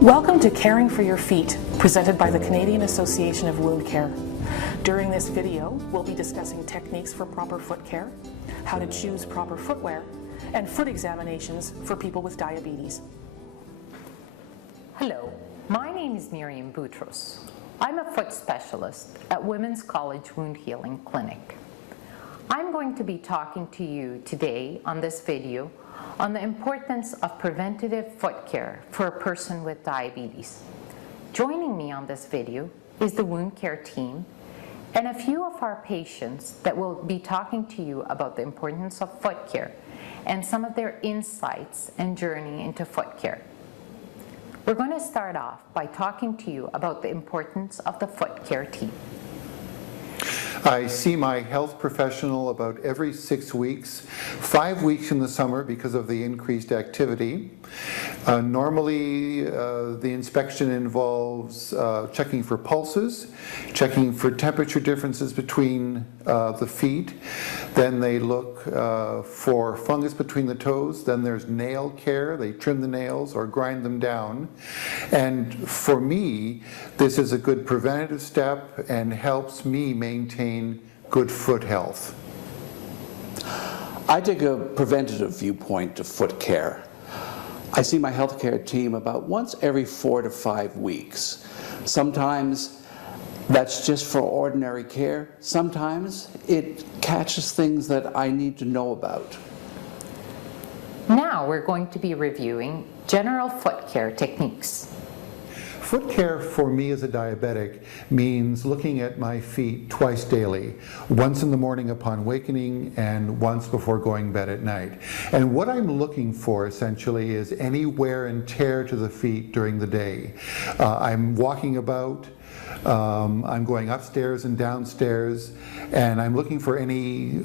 Welcome to Caring for Your Feet, presented by the Canadian Association of Wound Care. During this video, we'll be discussing techniques for proper foot care, how to choose proper footwear, and foot examinations for people with diabetes. Hello, my name is Miriam Boutros. I'm a foot specialist at Women's College Wound Healing Clinic. I'm going to be talking to you today on this video on the importance of preventative foot care for a person with diabetes. Joining me on this video is the wound care team and a few of our patients that will be talking to you about the importance of foot care and some of their insights and journey into foot care. We're going to start off by talking to you about the importance of the foot care team. I see my health professional about every 6 weeks, 5 weeks in the summer because of the increased activity. Normally, the inspection involves checking for pulses, checking for temperature differences between the feet. Then they look for fungus between the toes. Then there's nail care. They trim the nails or grind them down. And for me, this is a good preventative step and helps me maintain good foot health. I take a preventative viewpoint to foot care. I see my healthcare team about once every 4 to 5 weeks. Sometimes that's just for ordinary care. Sometimes it catches things that I need to know about. Now we're going to be reviewing general foot care techniques. Foot care for me as a diabetic means looking at my feet twice daily, once in the morning upon awakening and once before going to bed at night. And what I'm looking for essentially is any wear and tear to the feet during the day. I'm walking about, I'm going upstairs and downstairs, and I'm looking for any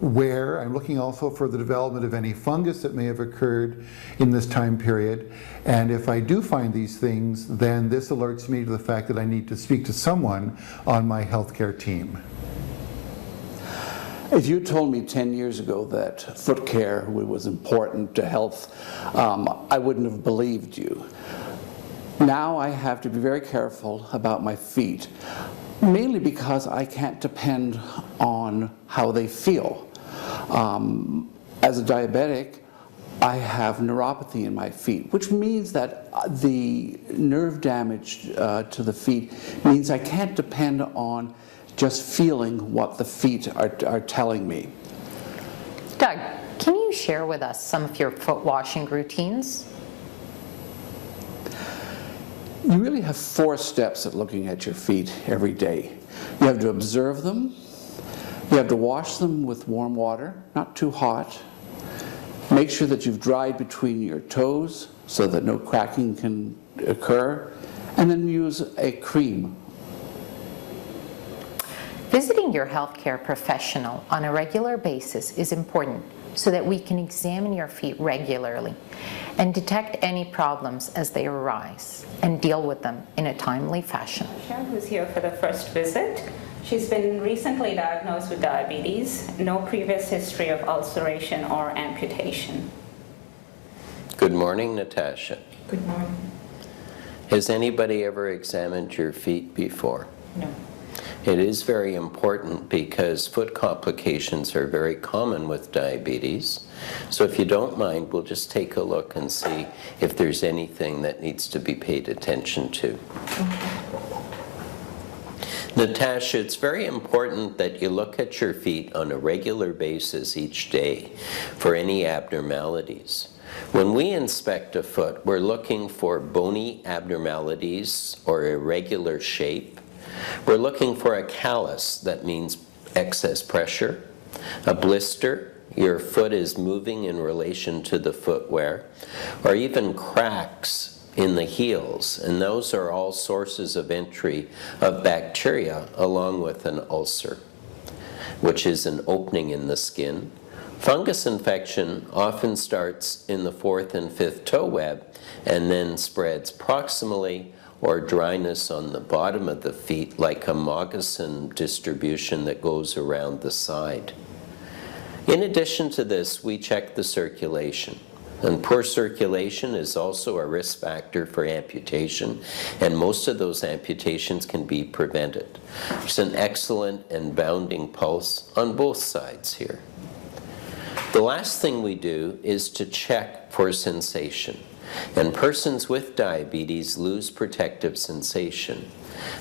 wear. I'm looking also for the development of any fungus that may have occurred in this time period. And if I do find these things, then this alerts me to the fact that I need to speak to someone on my healthcare team. If you told me 10 years ago that foot care was important to health, I wouldn't have believed you. Now I have to be very careful about my feet, mainly because I can't depend on how they feel. As a diabetic, I have neuropathy in my feet, which means that the nerve damage to the feet means I can't depend on just feeling what the feet are telling me. Doug, can you share with us some of your foot washing routines? You really have 4 steps at looking at your feet every day. You have to observe them, you have to wash them with warm water, not too hot. Make sure that you've dried between your toes so that no cracking can occur, and then use a cream. Visiting your healthcare professional on a regular basis is important so that we can examine your feet regularly and detect any problems as they arise and deal with them in a timely fashion. Sharon, who's here for the first visit. She's been recently diagnosed with diabetes, no previous history of ulceration or amputation. Good morning, Natasha. Good morning. Has anybody ever examined your feet before? No. It is very important because foot complications are very common with diabetes. So if you don't mind, we'll just take a look and see if there's anything that needs to be paid attention to. Natasha, it's very important that you look at your feet on a regular basis each day for any abnormalities. When we inspect a foot, we're looking for bony abnormalities or irregular shape. We're looking for a callus, that means excess pressure, a blister, your foot is moving in relation to the footwear, or even cracks in the heels, and those are all sources of entry of bacteria along with an ulcer, which is an opening in the skin. Fungus infection often starts in the 4th and 5th toe web and then spreads proximally, or dryness on the bottom of the feet like a moccasin distribution that goes around the side. In addition to this, we check the circulation. And poor circulation is also a risk factor for amputation, and most of those amputations can be prevented. There's an excellent and bounding pulse on both sides here. The last thing we do is to check for sensation. And persons with diabetes lose protective sensation.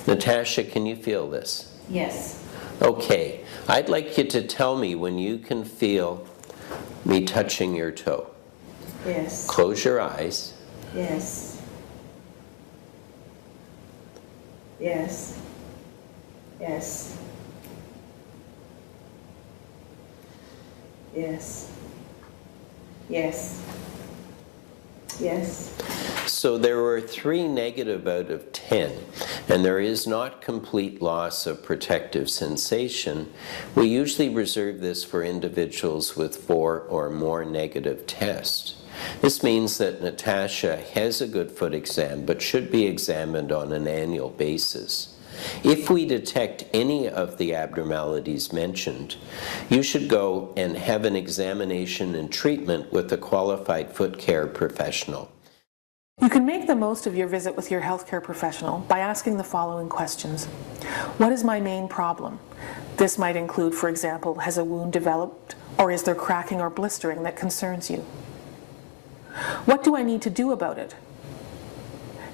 Natasha, can you feel this? Yes. Okay, I'd like you to tell me when you can feel me touching your toe. Yes. Close your eyes. Yes. Yes. Yes. Yes. Yes. Yes. So there were 3 negative out of 10, and there is not complete loss of protective sensation. We usually reserve this for individuals with 4 or more negative tests. This means that Natasha has a good foot exam, but should be examined on an annual basis. If we detect any of the abnormalities mentioned, you should go and have an examination and treatment with a qualified foot care professional. You can make the most of your visit with your healthcare professional by asking the following questions. What is my main problem? This might include, for example, has a wound developed, or is there cracking or blistering that concerns you? What do I need to do about it?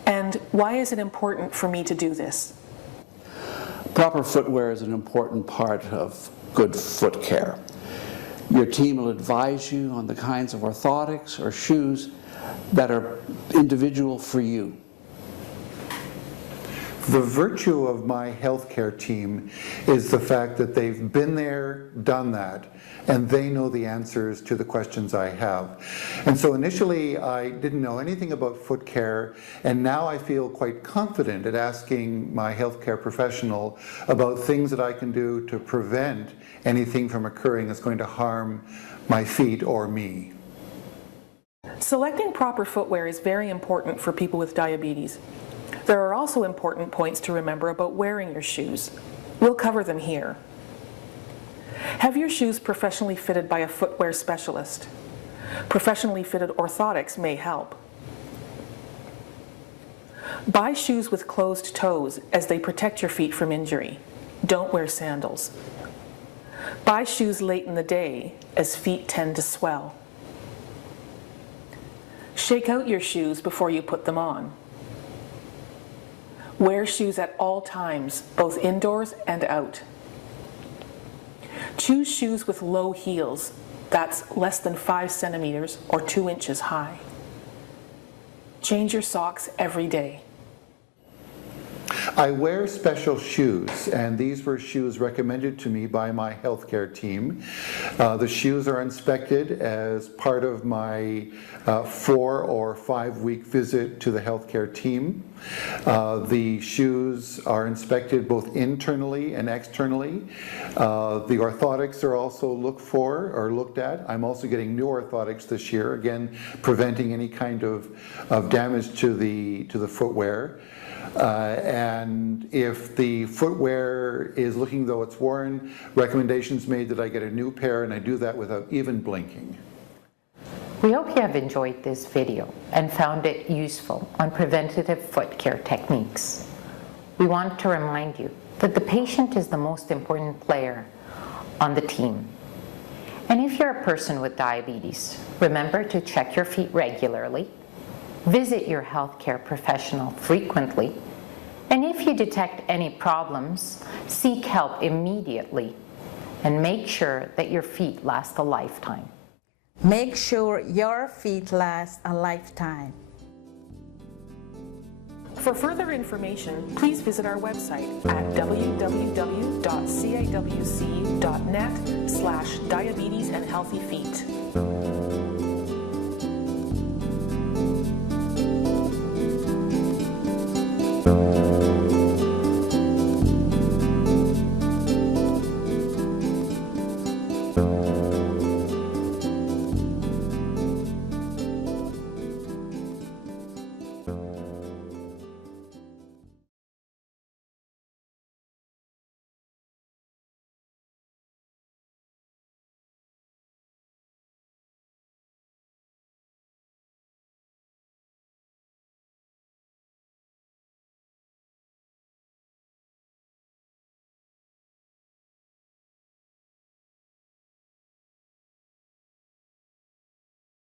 And why is it important for me to do this? Proper footwear is an important part of good foot care. Your team will advise you on the kinds of orthotics or shoes that are individual for you. The virtue of my healthcare team is the fact that they've been there, done that, and they know the answers to the questions I have. And so initially I didn't know anything about foot care, and now I feel quite confident at asking my healthcare professional about things that I can do to prevent anything from occurring that's going to harm my feet or me. Selecting proper footwear is very important for people with diabetes. There are also important points to remember about wearing your shoes. We'll cover them here. Have your shoes professionally fitted by a footwear specialist. Professionally fitted orthotics may help. Buy shoes with closed toes as they protect your feet from injury. Don't wear sandals. Buy shoes late in the day as feet tend to swell. Shake out your shoes before you put them on. Wear shoes at all times, both indoors and out. Choose shoes with low heels, that's less than 5 centimeters or 2 inches high. Change your socks every day. I wear special shoes, and these were shoes recommended to me by my healthcare team. The shoes are inspected as part of my 4 or 5 week visit to the healthcare team. The shoes are inspected both internally and externally. The orthotics are also looked at. I'm also getting new orthotics this year, again preventing any kind of damage to the footwear. And if the footwear is looking though it's worn, recommendations made that I get a new pair, and I do that without even blinking. We hope you have enjoyed this video and found it useful on preventative foot care techniques. We want to remind you that the patient is the most important player on the team. And if you're a person with diabetes, remember to check your feet regularly, visit your healthcare professional frequently, and if you detect any problems, seek help immediately and make sure that your feet last a lifetime. Make sure your feet last a lifetime. For further information, please visit our website at www.cawc.net/diabetes and healthy feet.